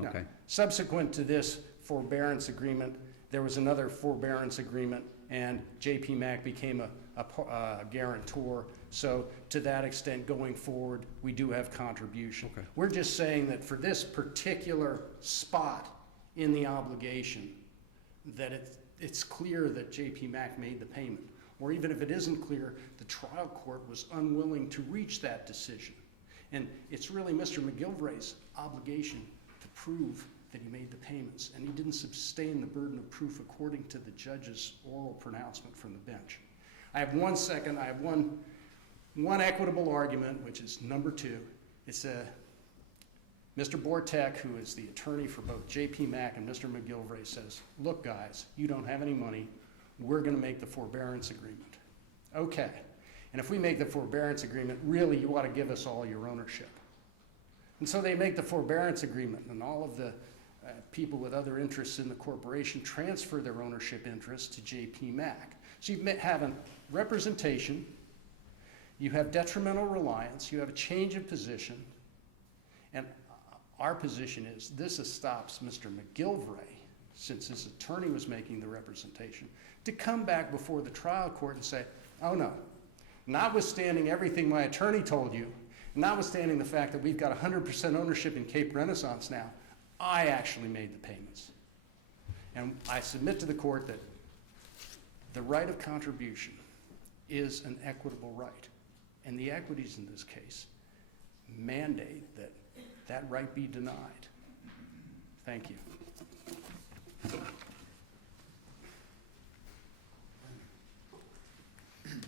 Okay. Now, subsequent to this forbearance agreement, there was another forbearance agreement, and JP Mack became a guarantor. So to that extent, going forward, we do have contribution. Okay. We're just saying that for this particular spot in the obligation, that it's clear that JP Mack made the payment. Or even if it isn't clear, the trial court was unwilling to reach that decision. And it's really Mr. McGillivray's obligation to prove that he made the payments, and he didn't sustain the burden of proof according to the judge's oral pronouncement from the bench. I have one equitable argument, which is number 2. It's Mr. Bortech, who is the attorney for both JP Mack and Mr. McGillivray, says, look guys, you don't have any money, we're going to make the forbearance agreement. Okay, and if we make the forbearance agreement, really you ought to give us all your ownership. And so they make the forbearance agreement, and all of the people with other interests in the corporation transfer their ownership interests to JP Mack. So you have a representation, you have detrimental reliance, you have a change of position, and our position is this stops Mr. McGillivray, since his attorney was making the representation, to come back before the trial court and say, oh no, notwithstanding everything my attorney told you, notwithstanding the fact that we've got 100% ownership in Cape Renaissance now, I actually made the payments. And I submit to the court that the right of contribution is an equitable right. And the equities in this case mandate that that right be denied. Thank you.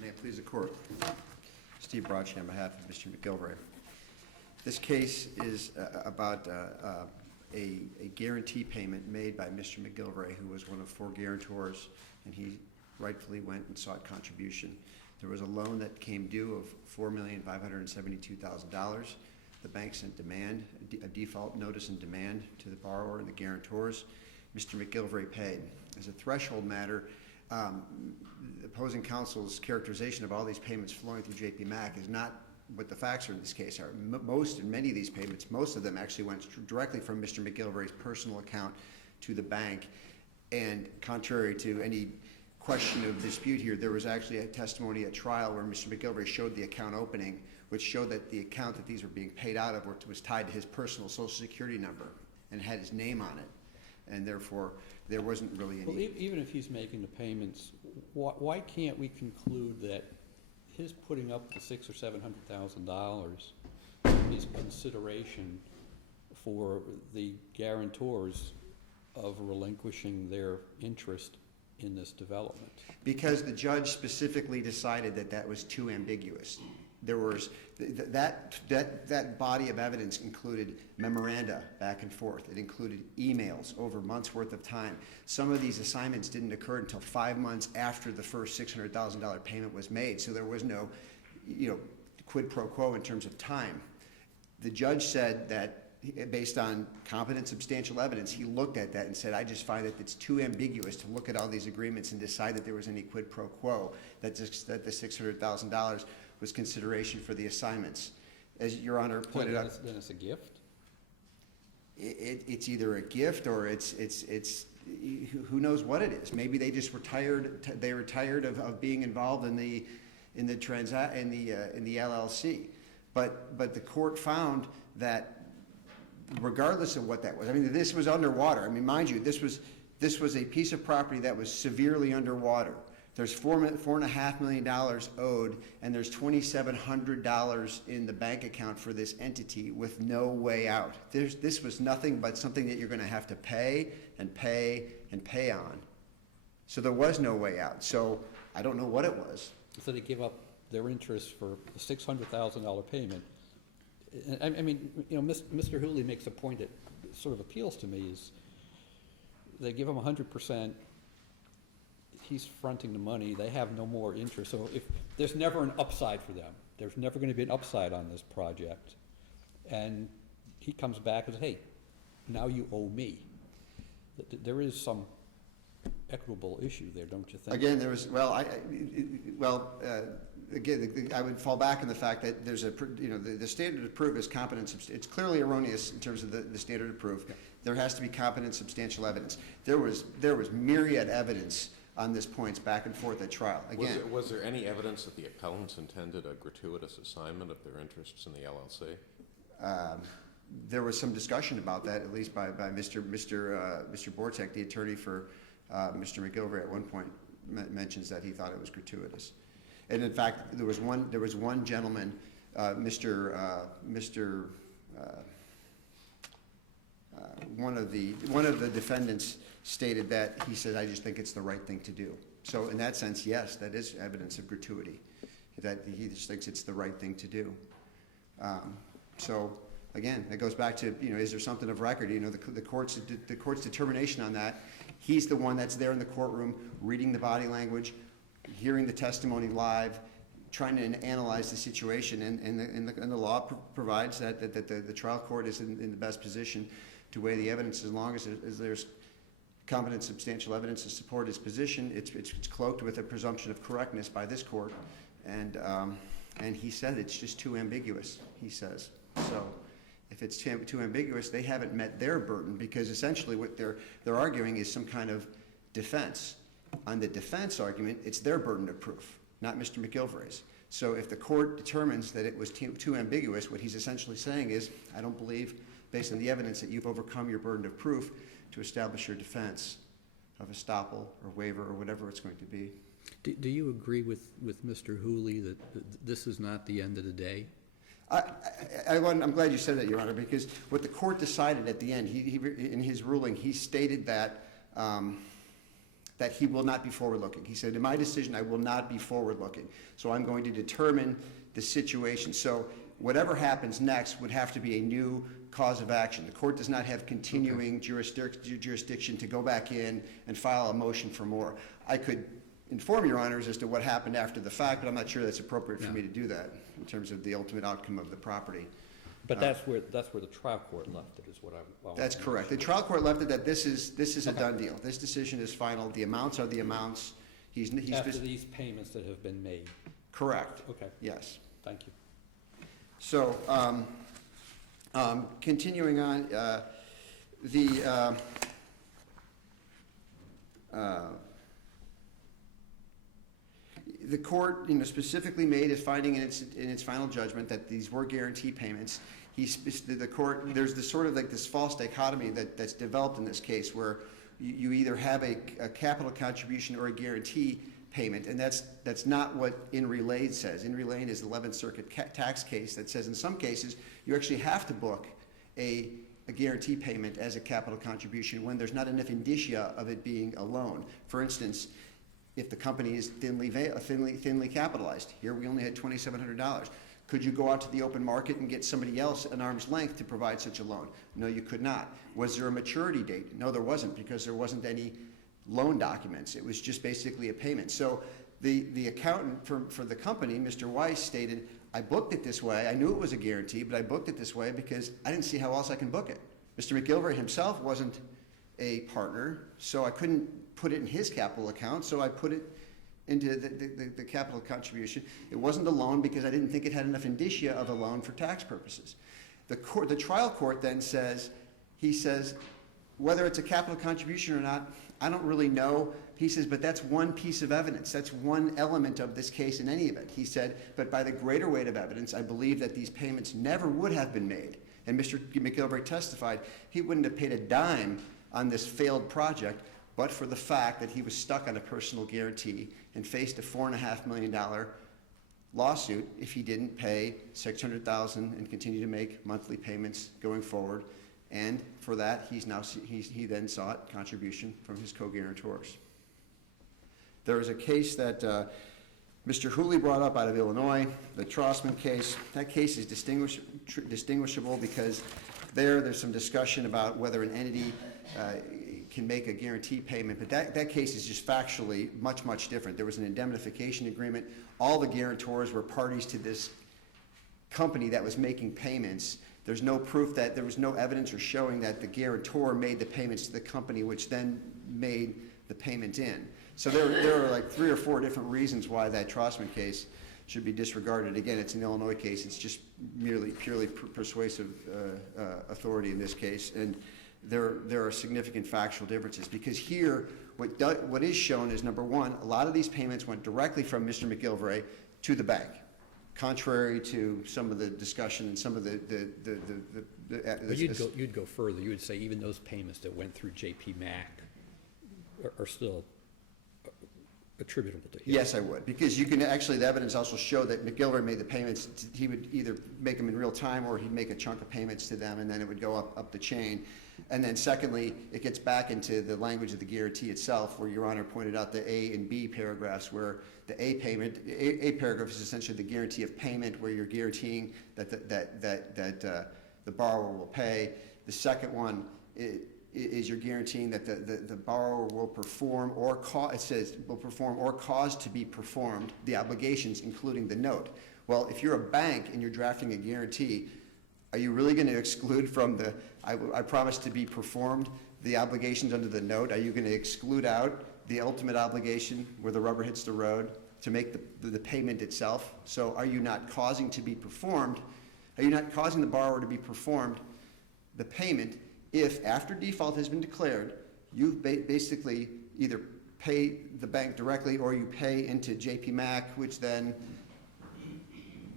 May it please the court. Steve Brodsky on behalf of Mr. McGillivray. This case is about a guarantee payment made by Mr. McGillivray, who was one of 4 guarantors, and he rightfully went and sought contribution. There was a loan that came due of $4,572,000. The bank sent demand, a default notice and demand to the borrower and the guarantors. Mr. McGillivray paid. As a threshold matter, the opposing counsel's characterization of all these payments flowing through JP Mack is not what the facts are in this case are. Many of these payments, most of them actually went directly from Mr. McGillivray's personal account to the bank. And contrary to any question of dispute here, there was actually a testimony at trial where Mr. McGillivray showed the account opening, which showed that the account that these were being paid out of was tied to his personal Social Security number and had his name on it. And therefore, there wasn't really any... Well, even if he's making the payments, why can't we conclude that his putting up the $600,000 or $700,000 is consideration for the guarantors of relinquishing their interest in this development? Because the judge specifically decided that that was too ambiguous. There was that body of evidence included memoranda back and forth. It included emails over months worth of time. Some of these assignments didn't occur until 5 months after the first $600,000 payment was made, so there was no, quid pro quo in terms of time. The judge said that based on competent, substantial evidence, he looked at that and said, I just find that it's too ambiguous to look at all these agreements and decide that there was any quid pro quo, that the $600,000 was consideration for the assignments. As Your Honor pointed out... Then it's a gift? It's either a gift or it's who knows what it is. Maybe they just were tired. They were tired of being involved in the LLC. But the court found that regardless of what that was, I mean, this was underwater. I mean, mind you, this was a piece of property that was severely underwater. There's $4.5 million owed, and there's $2,700 in the bank account for this entity with no way out. This was nothing but something that you're going to have to pay and pay and pay on. So there was no way out. So I don't know what it was. So they give up their interest for a $600,000 payment. I mean, Mr. Hooley makes a point that sort of appeals to me is they give him 100%. He's fronting the money. They have no more interest. So if there's never an upside for them, there's never going to be an upside on this project. And he comes back and says, hey, now you owe me. There is some equitable issue there, don't you think? Again, there was, again, I would fall back on the fact that there's the standard of proof is competent. It's clearly erroneous in terms of the standard of proof. Yeah. There has to be competent, substantial evidence. There was myriad evidence on this points back and forth at trial. Again, Was there any evidence that the appellants intended a gratuitous assignment of their interests in the LLC? there was some discussion about that, at least by Mr. Bortech, the attorney for Mr. McGill, at one point mentions that he thought it was gratuitous. And in fact, there was one gentleman, one of the defendants stated that he said, "I just think it's the right thing to do." So in that sense, yes, that is evidence of gratuity, that he just thinks it's the right thing to do. So again, it goes back to, is there something of record? The court's determination on that. He's the one that's there in the courtroom, reading the body language, hearing the testimony live, trying to analyze the situation, and the law provides that the trial court is in the best position to weigh the evidence as long as there's competent, substantial evidence to support his position. It's cloaked with a presumption of correctness by this court, and he said it's just too ambiguous, he says. So if it's too ambiguous, they haven't met their burden, because essentially what they're arguing is some kind of defense. On the defense argument, it's their burden of proof, not Mr. McGilvary's. So if the court determines that it was too ambiguous, what he's essentially saying is, I don't believe, based on the evidence, that you've overcome your burden of proof to establish your defense of estoppel or waiver or whatever it's going to be. Do you agree with Mr. Hooley that this is not the end of the day? I'm glad you said that, Your Honor, because what the court decided at the end, he in his ruling, he stated that that he will not be forward-looking. He said, in my decision, I will not be forward-looking. So I'm going to determine the situation. So whatever happens next would have to be a new cause of action. The court does not have continuing jurisdiction to go back in and file a motion for more. I could inform Your Honors as to what happened after the fact, but I'm not sure that's appropriate for me to do that in terms of the ultimate outcome of the property. But that's where the trial court left it, is what I That's correct. The trial court left it that this is a done deal. This decision is final. The amounts are the amounts. After these payments that have been made. Correct. Okay. Yes. Thank you. So, continuing on, the court, specifically made a finding in its final judgment that these were guarantee payments. The court, there's this sort of like this false dichotomy that's developed in this case, where you either have a capital contribution or a guarantee payment, and that's not what In Re Lane says. In Re Lane is the 11th Circuit tax case that says in some cases you actually have to book a guarantee payment as a capital contribution when there's not enough indicia of it being a loan. For instance, if the company is thinly capitalized, here we only had $2,700. Could you go out to the open market and get somebody else at arm's length to provide such a loan? No, you could not. Was there a maturity date? No, there wasn't, because there wasn't any loan documents. It was just basically a payment. So the accountant for the company, Mr. Weiss, stated, I booked it this way. I knew it was a guarantee, but I booked it this way because I didn't see how else I can book it. Mr. McGilvery himself wasn't a partner, so I couldn't put it in his capital account, so I put it into the capital contribution. It wasn't a loan because I didn't think it had enough indicia of a loan for tax purposes. The trial court then says, whether it's a capital contribution or not, I don't really know. He says, but that's one piece of evidence. That's one element of this case in any event. He said, but by the greater weight of evidence, I believe that these payments never would have been made. And Mr. McGilvery testified he wouldn't have paid a dime on this failed project but for the fact that he was stuck on a personal guarantee and faced a $4.5 million lawsuit if he didn't pay $600,000 and continue to make monthly payments going forward. And for that, he then sought contribution from his co-guarantors. There was a case that Mr. Hooley brought up out of Illinois, the Trossman case. That case is distinguishable because there's some discussion about whether an entity can make a guarantee payment, but that case is just factually much, much different. There was an indemnification agreement. All the guarantors were parties to this company that was making payments. There's no proof that there was no evidence or showing that the guarantor made the payments to the company, which then made the payment in. So there are like 3 or 4 different reasons why that Trossman case should be disregarded. Again, it's an Illinois case. It's just purely persuasive authority in this case. And there are significant factual differences, because here, what is shown is, number one, a lot of these payments went directly from Mr. McGillivray to the bank, contrary to some of the discussion and some of But you'd go further. You would say even those payments that went through JP Mack are still attributable to him. Yes, I would, because you can actually, the evidence also show that McGillivray made the payments. He would either make them in real time, or he'd make a chunk of payments to them, and then it would go up the chain. And then secondly, it gets back into the language of the guarantee itself, where Your Honor pointed out the A and B paragraphs, where the A paragraph is essentially the guarantee of payment, where you're guaranteeing that the borrower will pay. The second one is you're guaranteeing that the borrower will perform or cause to be performed the obligations, including the note. Well, if you're a bank and you're drafting a guarantee, are you really going to exclude from the I promise to be performed the obligations under the note? Are you going to exclude out the ultimate obligation where the rubber hits the road to make the payment itself? So are you not causing to be performed? Are you not causing the borrower to be performed the payment if, after default has been declared, you basically either pay the bank directly or you pay into JP Mack, which then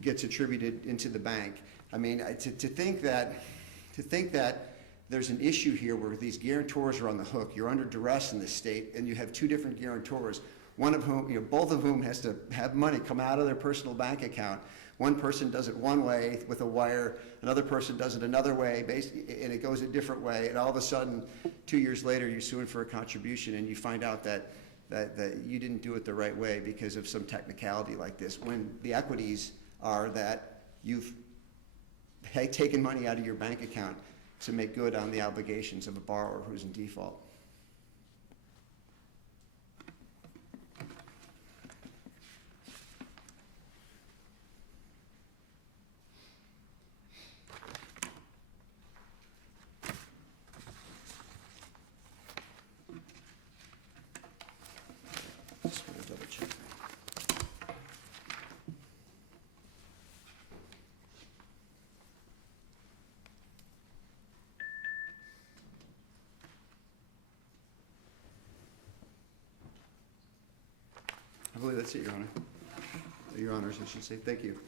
gets attributed into the bank? I mean, to think that there's an issue here where these guarantors are on the hook. You're under duress in this state, and you have two different guarantors, one of whom, both of whom has to have money come out of their personal bank account. One person does it one way with a wire, another person does it another way, and it goes a different way, and all of a sudden, 2 years later, you're suing for a contribution, and you find out that you didn't do it the right way because of some technicality like this, when the equities are that you've taken money out of your bank account to make good on the obligations of a borrower who's in default. Just want to double check. I believe that's it, Your Honor. Your Honors, I should say. Thank you.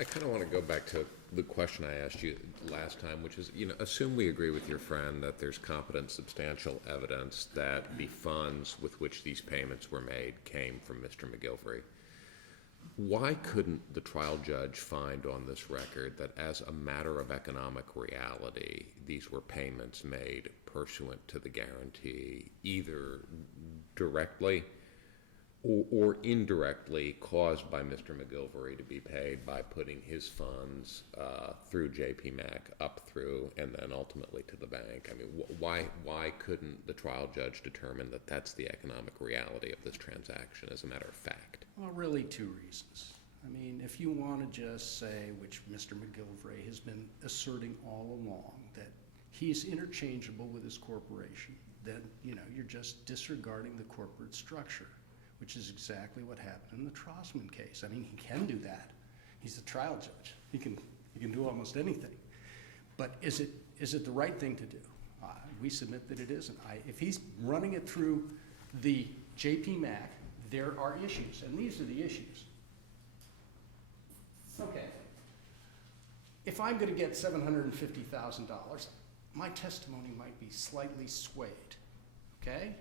I kind of want to go back to the question I asked you last time, which is, assume we agree with your friend that there's competent, substantial evidence that the funds with which these payments were made came from Mr. McGillivray. Why couldn't the trial judge find on this record that as a matter of economic reality, these were payments made pursuant to the guarantee, either directly or indirectly caused by Mr. McGillivray to be paid by putting his funds through JP Mack up through and then ultimately to the bank? I mean, why couldn't the trial judge determine that that's the economic reality of this transaction as a matter of fact? Well, really two reasons. I mean, if you want to just say, which Mr. McGillivray has been asserting all along, that he's interchangeable with his corporation, then, you're just disregarding the corporate structure, which is exactly what happened in the Trossman case. I mean, he can do that. He's the trial judge. He can do almost anything. But is it the right thing to do? We submit that it isn't. If he's running it through the JP Mack, there are issues, and these are the issues. Okay. If I'm going to get $750,000, my testimony might be slightly swayed, okay?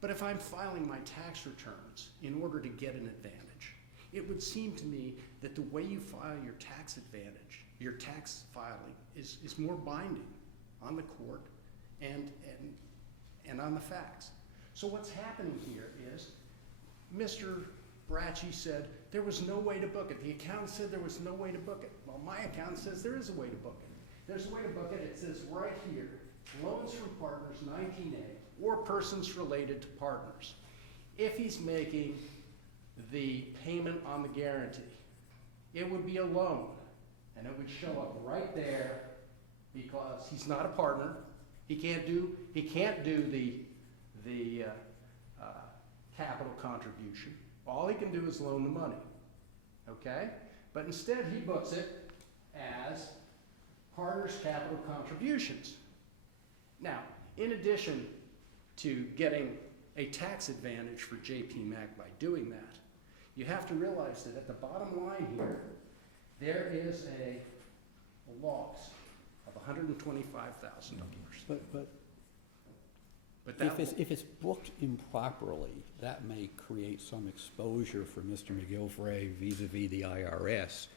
But if I'm filing my tax returns in order to get an advantage, it would seem to me that the way you file your tax advantage, your tax filing, is more binding on the court and on the facts. So what's happening here is Mr. Bracci said there was no way to book it. The accountant said there was no way to book it. Well, my accountant says there is a way to book it. There's a way to book it. It says right here, loans from partners 19A or persons related to partners. If he's making the payment on the guarantee, it would be a loan, and it would show up right there because he's not a partner, He can't do the capital contribution. All he can do is loan the money, okay? But instead, he books it as partners' capital contributions. Now, in addition to getting a tax advantage for JP Mack by doing that, you have to realize that at the bottom line here, there is a loss of $125,000. But that if it's booked improperly, that may create some exposure for Mr. McGillivray vis-a-vis the IRS.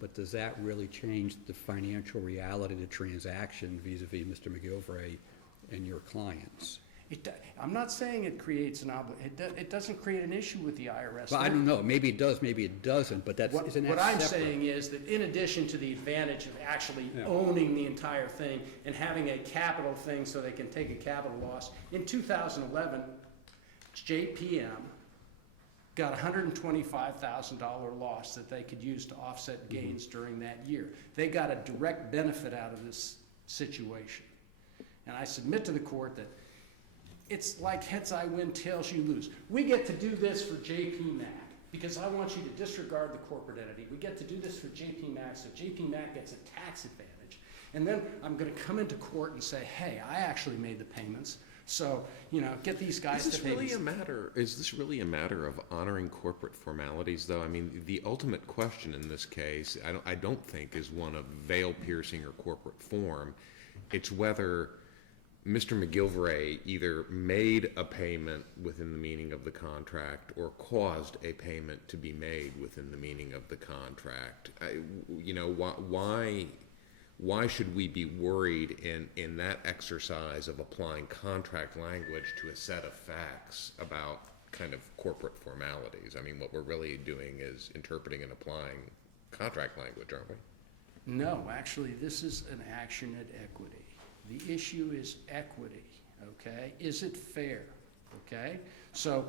But does that really change the financial reality of the transaction vis-a-vis Mr. McGillivray and your clients? I'm not saying it creates it doesn't create an issue with the IRS. Well, I don't know. Maybe it does, maybe it doesn't, but isn't that separate? What I'm saying is that in addition to the advantage of actually owning the entire thing and having a capital thing so they can take a capital loss, in 2011, JPM got a $125,000 loss that they could use to offset gains during that year. They got a direct benefit out of this situation. And I submit to the court that it's like heads I win, tails you lose. We get to do this for JP Mack because I want you to disregard the corporate entity. We get to do this for JP Mack so JP Mack gets a tax advantage. And then I'm going to come into court and say, hey, I actually made the payments. So, get these guys to pay. Is this really a matter of honoring corporate formalities, though? I mean, the ultimate question in this case, I don't think is one of veil-piercing or corporate form. It's whether Mr. McGillivray either made a payment within the meaning of the contract or caused a payment to be made within the meaning of the contract. Why should we be worried in that exercise of applying contract language to a set of facts about kind of corporate formalities? I mean, what we're really doing is interpreting and applying contract language, aren't we? No, actually, this is an action at equity. The issue is equity, okay? Is it fair, okay? So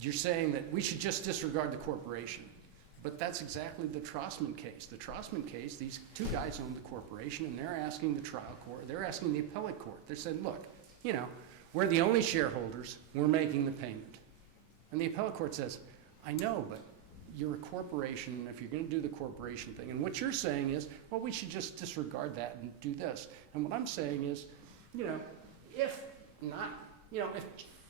you're saying that we should just disregard the corporation, but that's exactly the Trossman case. The Trossman case, these two guys own the corporation, and they're asking the trial court, they're asking the appellate court. They're saying, look, we're the only shareholders, we're making the payment. And the appellate court says, I know, but you're a corporation, if you're going to do the corporation thing. And what you're saying is, well, we should just disregard that and do this. And what I'm saying is, if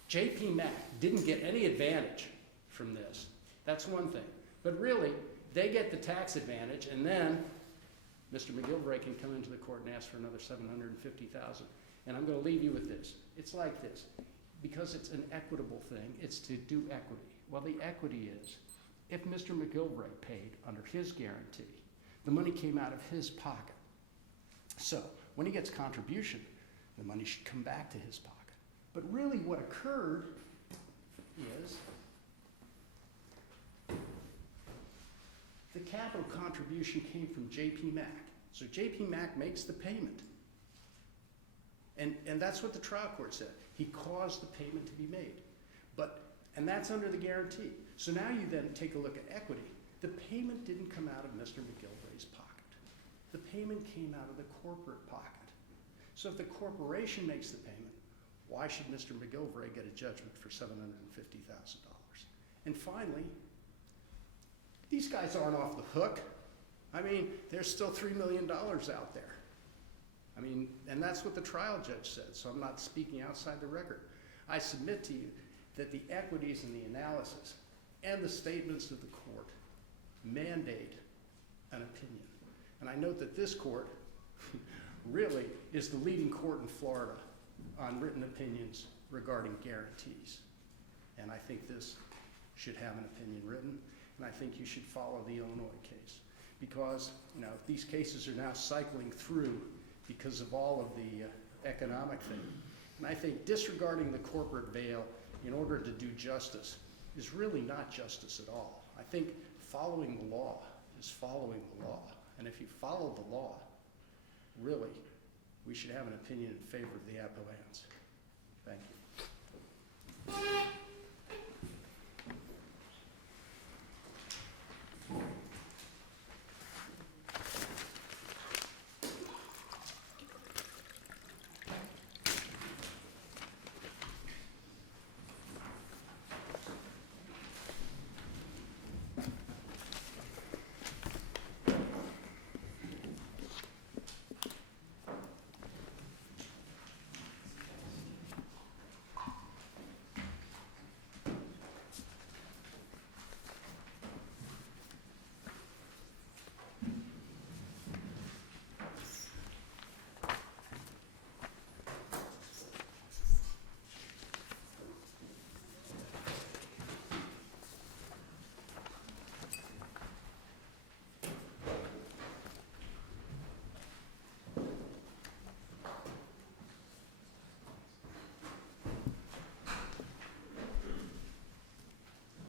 JP Mack didn't get any advantage from this, that's one thing. But really, they get the tax advantage, and then Mr. McGillivray can come into the court and ask for another $750,000. And I'm going to leave you with this. It's like this. Because it's an equitable thing, it's to do equity. Well, the equity is, if Mr. McGillivray paid under his guarantee, the money came out of his pocket. So when he gets contribution, the money should come back to his pocket. But really what occurred is the capital contribution came from JP Mack. So JP Mack makes the payment. And that's what the trial court said. He caused the payment to be made. And that's under the guarantee. So now you then take a look at equity. The payment didn't come out of Mr. McGillivray's pocket. The payment came out of the corporate pocket. So if the corporation makes the payment, why should Mr. McGillivray get a judgment for $750,000? And finally, these guys aren't off the hook. I mean, there's still $3 million out there. I mean, and that's what the trial judge said, so I'm not speaking outside the record. I submit to you that the equities in the analysis and the statements of the court mandate an opinion. And I note that this court really is the leading court in Florida on written opinions regarding guarantees. And I think this should have an opinion written, and I think you should follow the Illinois case. Because, these cases are now cycling through because of all of the economic thing. And I think disregarding the corporate veil in order to do justice is really not justice at all. I think following the law is following the law. And if you follow the law, really, we should have an opinion in favor of the appellants. Thank you.